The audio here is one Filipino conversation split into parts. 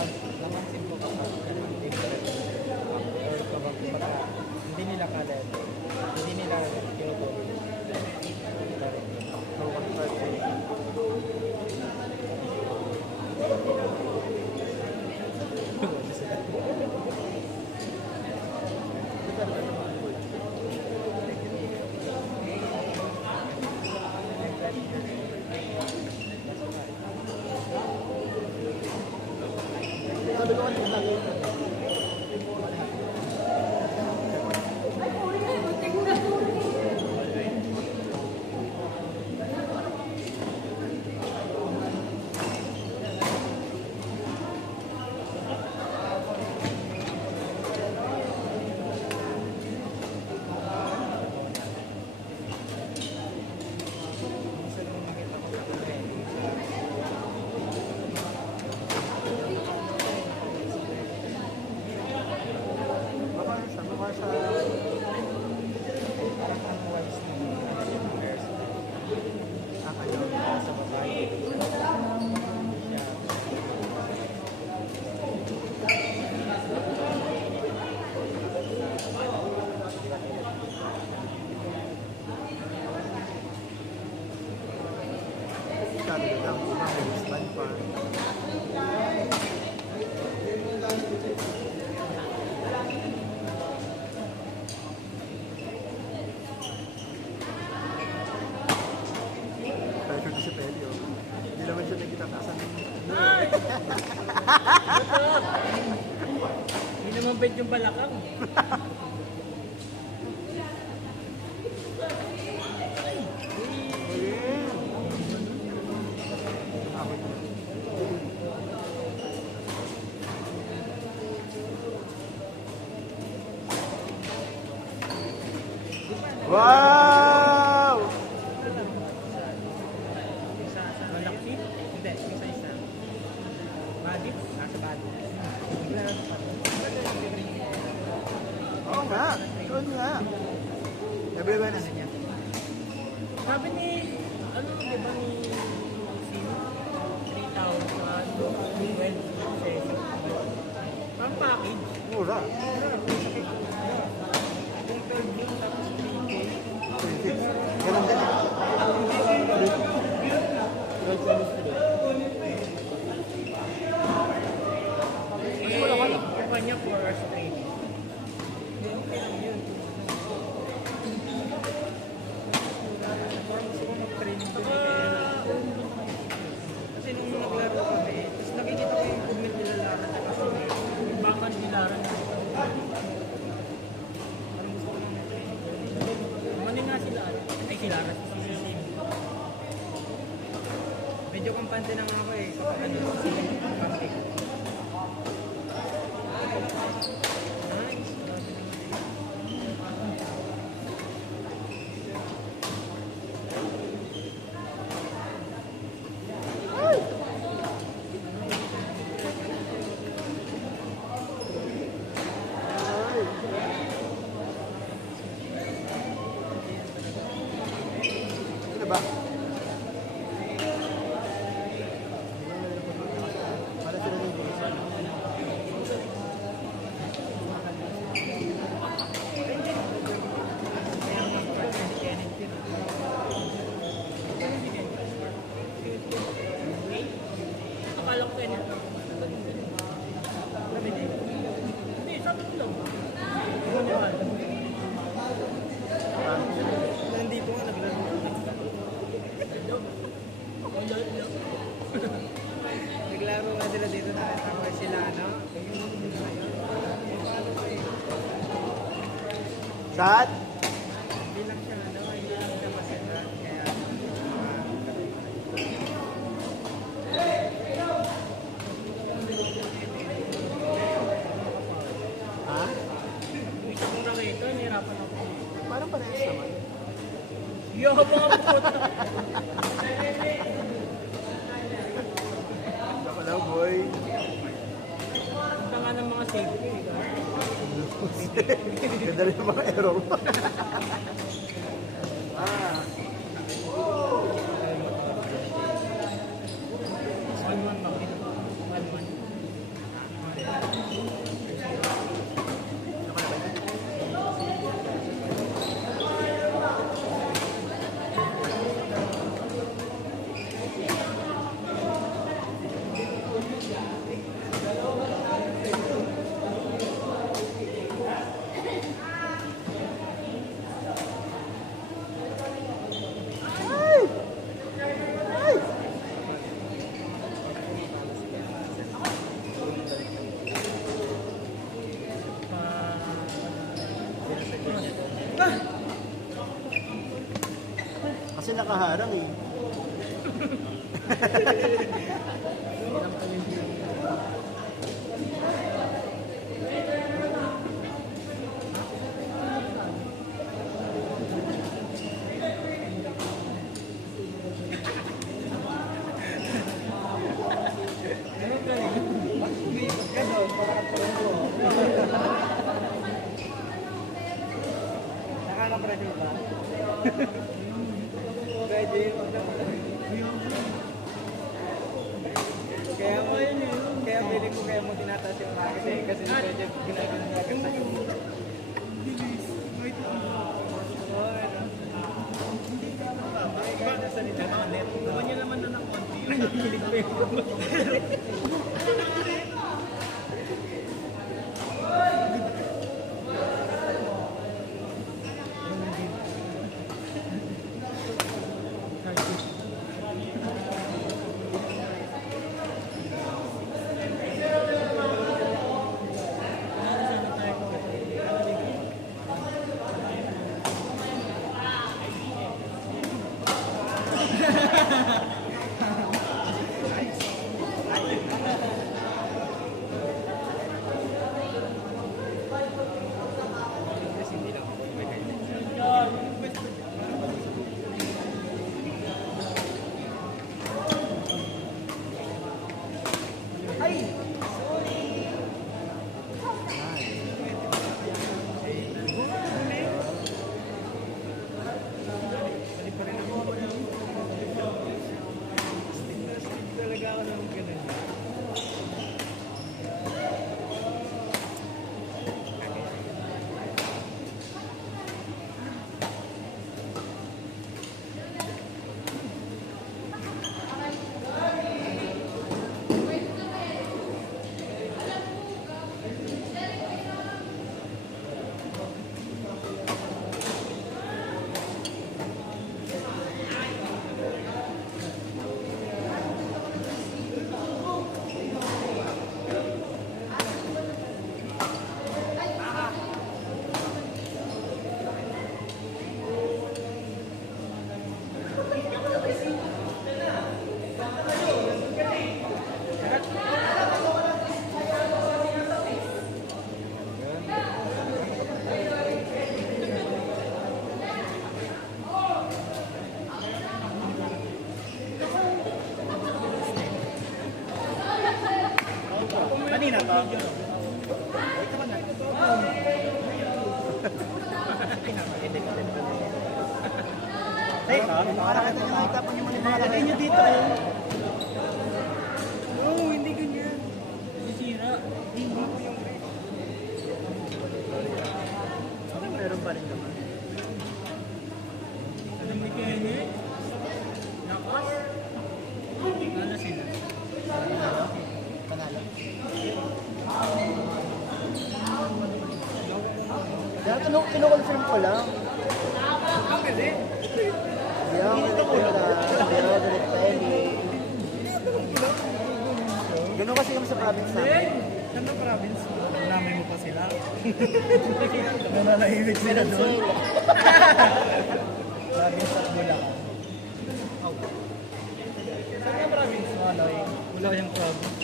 napansin ko kapag different or kapag hindi nila kala, hindi nila tinutuloy. Hindi naman siya nagkitatasan. Hindi naman bed yung balakang. Wow! Malaki? Hindi, isa-isa. Badi? Nasa badi. Oo nga. Doon nga. Sabi ba na? Sabi ni, ano, di ba ni Sino? 3,000, 12 pesos. Pang package. Mura. Yung 12 yun, tapos 3K. Ganun din. Iba niya 4 hours training. Hindi, okay lang yun. Parang gusto ko mag-training doon. Kasi nung naglaro kami, tapos nakikita ko yung movement nila Lara na kasi yung backhand ni Lara na. Parang gusto ko lang mag-training doon. Mani nga sila, ay si Lara, si Sim. Medyo kampante ng ako eh, kapag ano, si Sim, kampante ko. Ano ba? Para sila ng gusto. Akala ko kanya. Hindi, sabi ko lang. Nandito nga, naglaro. Naglaro nga sila dito na tama sila, ano? Saan? Hindi lang siya, ano? Hindi lang siya masira. Kaya, Ha? gusto kong nakita, nahirapan ako. Parang parehas naman. Yo, mga puta! Ako lang, boy. Ang tanga ng mga safety. Ganda rin yung mga arrow. Ah. nakaharang eh. Nakaka-pressure ba? Pwede. Kaya feeling ko kaya mo tinataas yung mga kasi medyo ginagawa mo agad na yung bilis. Wait lang. Ikaw na sa nila mga net. Naman niya naman na nakonti. Nakikinig pa yung kanina to. Ito ba na? Take off. Para kita nyo nakitapon yung mga Lagay nyo dito. Oo, hindi ganyan. Sisira. Hindi ko yung rate. meron pa rin naman. Ano mo kaya Nakas? Ano sila? Panalo. Kaya kinukonfirm ko lang. Ang galing. Gano'n kasi kami sa province namin. Saan na province? Namin mo pa sila. Nananahimik sila doon. Province at Bulacan. Oh. Saan ka province mo, Aloy? Wala yung province.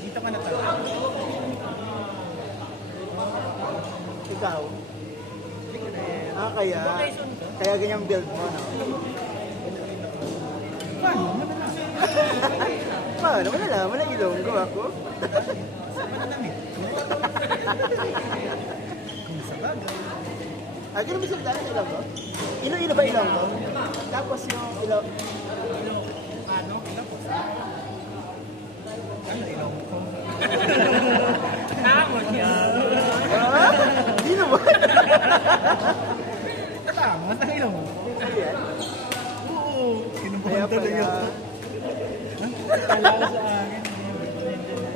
Dito ka na talaga. Ikaw? Kaya ganyang build mo, no? Paano? Paano? Malalaman na Ilonggo ako. Saan ka na namin? Kung sa bagay. Ganun ba salita ng Ilonggo? Ilo-ilo ba Ilonggo? Tapos yung Ilonggo. Ano? Ilan po sa? Ano ilong ko? Tama niya. Hindi naman. Tama, sa ilong mo. Ayan. Oo. Kaya Kinubuhan tuloy pala. yun. Kala ko sa akin.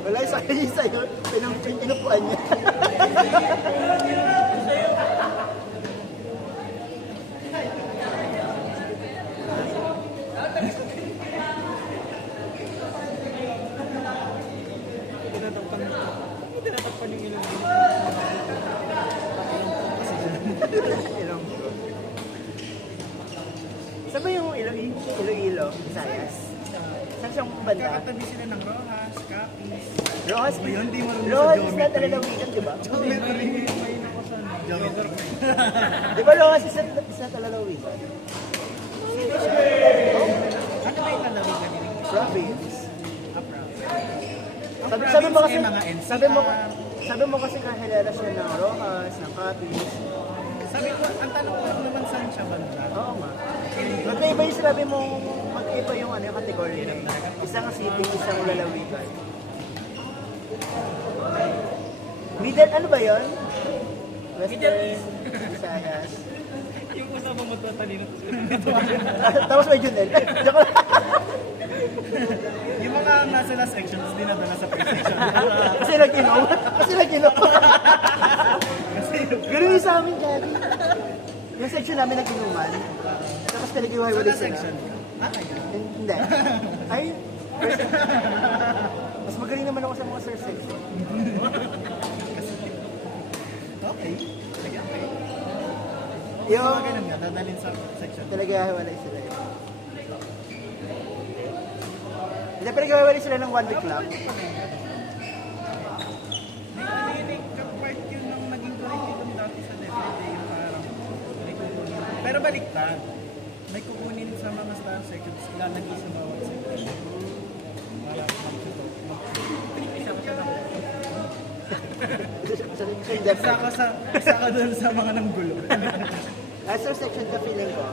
Wala yung sa kanya sa'yo. Pinupuan niya. Tinatakpan yung ilong mo. Ilonggo. Sa Saan ba yung Iloilo, Visayas? Saan siyang banda? Kakatabi sila ng Rojas, Capiz. Rojas, Ba yun? Di marunong sa Rojas is geometry. not Alalawigan, di ba? Geometry. May ako sa geometry. Di ba Rojas is not Alalawigan? Ano ba yung lalawigan nila? Province. Ang Sabi mo kasi, province mga NCR. sabi mo kasi kahilala siya ng Rojas, ng Capiz. Sabi ko, ang tanong ko lang naman saan siya banda. Oo nga. Magkaiba yung sinabi mo, magkaiba yung ano, yung kategory. Isang city, isang lalawigan. Middle, ano ba yun? Western, Visayas. Yung usapang magtatalino. Tapos may Junel. Joke lang. Yung mga nasa last sections, dinadala sa first section. Kasi nag-inom. Ganun yung sa amin dati. Yung section namin nag-inuman. Tapos pinag-iwahiwalay Last sila. section. Ayun. Hindi. Ay, mas magaling naman ako sa mga first section. Okay. Sige, okay. Yung Mga ganun nga, dadalhin sa section. pinag-iwahiwalay sila yun. Hindi, pinag-iwahiwalay sila ng 1 week lang. May part yun ng naging curriculum dati sa DepEd, yung parang may kukunin. Pero baliktad. May kukunin sa mga star sections, ilalagay sa bawat section. Para mag-tutok. Isa ka lang. Isa ka dun sa mga nanggulo. As a section ka feeling ko,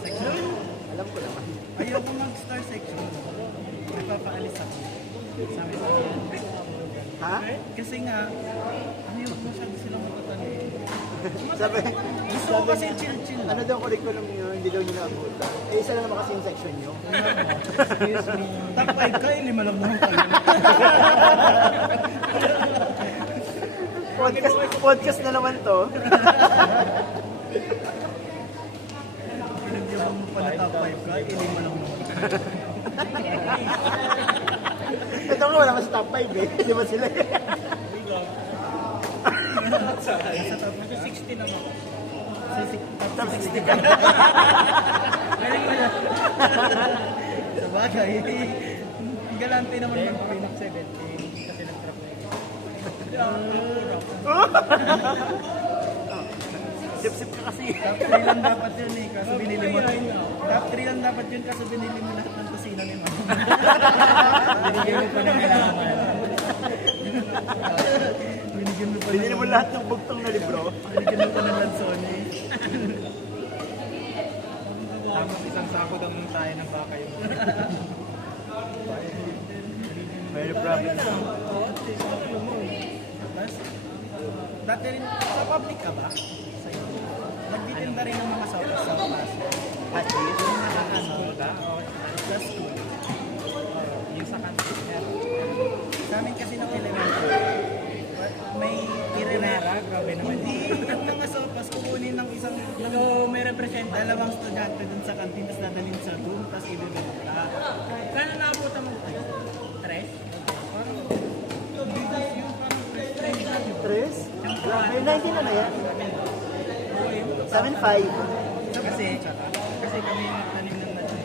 Section? alam ko naman. Ayoko mag-star section. Nagpapaalis ako. Sabi sa akin. Ha? Kasi nga, ayaw ko masyado silang matatalin. Sabi, Gusto ko kasi chill-chill lang. ano daw curriculum nyo, hindi daw nyo naabutan. Eh, isa lang naman kasi yung section nyo. Excuse me. Top 5 ka, 5 lang naman kayo. Podcast na naman to. Pinagyaman mo pala top 5 ka, 5 lang naman. Ito nga wala mas top 5 eh. Di ba sila? Sa top 60 naman. Top 60 ka. Galing mo na. Sa bagay, galante naman ng Pinox 17 kasi nag-trap na yun. Sip-sip ka kasi. Top 3 lang dapat yun eh, kaso binili mo. Top 3 lang dapat yun, kaso binili mo lahat ng kusina ni Mama. Binigyan mo pa ng kailangan. Binigyan mo pa Binili mo lahat ng bugtong na libro. Binigyan mo pa ng Lansone. Tapos isang sako daw mong tayo ng baka yun. Very problem. Tapos, dati rin, sa public ka ba? Sa iyo. Nagtitinda rin ng mga sautas sa class. At least. Yung naka-school ka? O sa school? Yung sa country. Sa amin kasi ng elementary, may irenera, grabe naman. Hindi yung mga sopas, kukunin ng isang, may represent, dalawang estudyante dun sa kantin, tapos dadalhin sa room, tapos ibibenta. Kano naabutan mo? 3? Parang, bigas yun, parang 3. Tres? Grabe, 19 na yan. 7-5. Kasi kami yung tanim ng natin.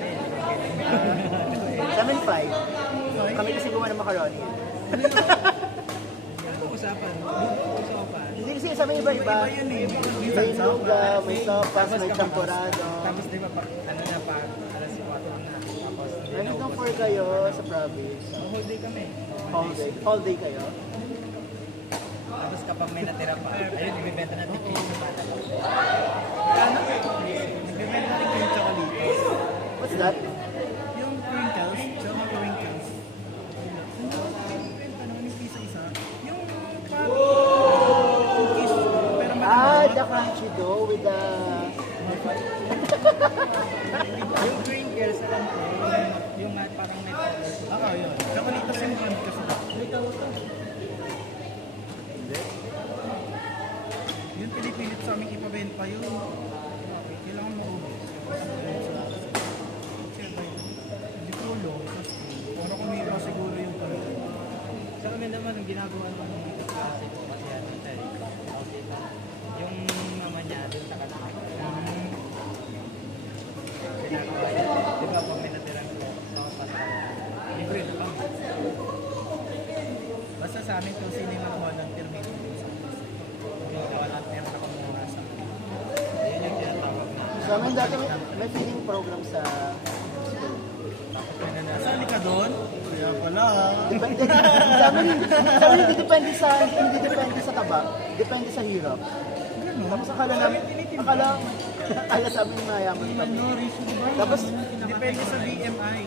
7-5. Kami kasi gumawa ng macaroni. Usapan. Hindi kasi sa may iba-iba. Iba yun eh. May luga, may sopas, may champurado. Tapos di ba, ano na pa, alas 4 na. Tapos, Ano itong 4 kayo sa province? whole day kami. All day kayo? Tapos kapag may natira pa, ayun, ibibenta natin kayo sa bata. Ano? Ibibenta natin kayo yung chocolates. What's that? Yung crinkles, chocolate crinkles. Ano ibibenta naman yung isa-isa? Yung parang cookies, pero The crunchy dough with the... yung crinkles, alam ko, yung parang may powder. Ako, yun. Chocolates yung brand kasi. Yung pinipilit sa aming ipabenta yun. Kailangan maubos. Hindi ko ulo. Para kumita siguro yung pala. Sa amin naman, ang ginagawa naman ng kasi ko kasi ano tayo. Yung mama niya, dun sa kanila. Ginagawa Di ba, pag may natirang ko, libre na kami. Basta sa amin kung sino yung volunteer, may tulong sa akin. Kung volunteer na kumuha sa akin. Yun yung tinatawag na. Sa amin dati may feeding program sa Saan ka doon? Kaya pala. depende sa amin hindi depende sa taba, depende sa hirap. Tapos akala sa amin mayaman kami. Tapos Depende sa BMI.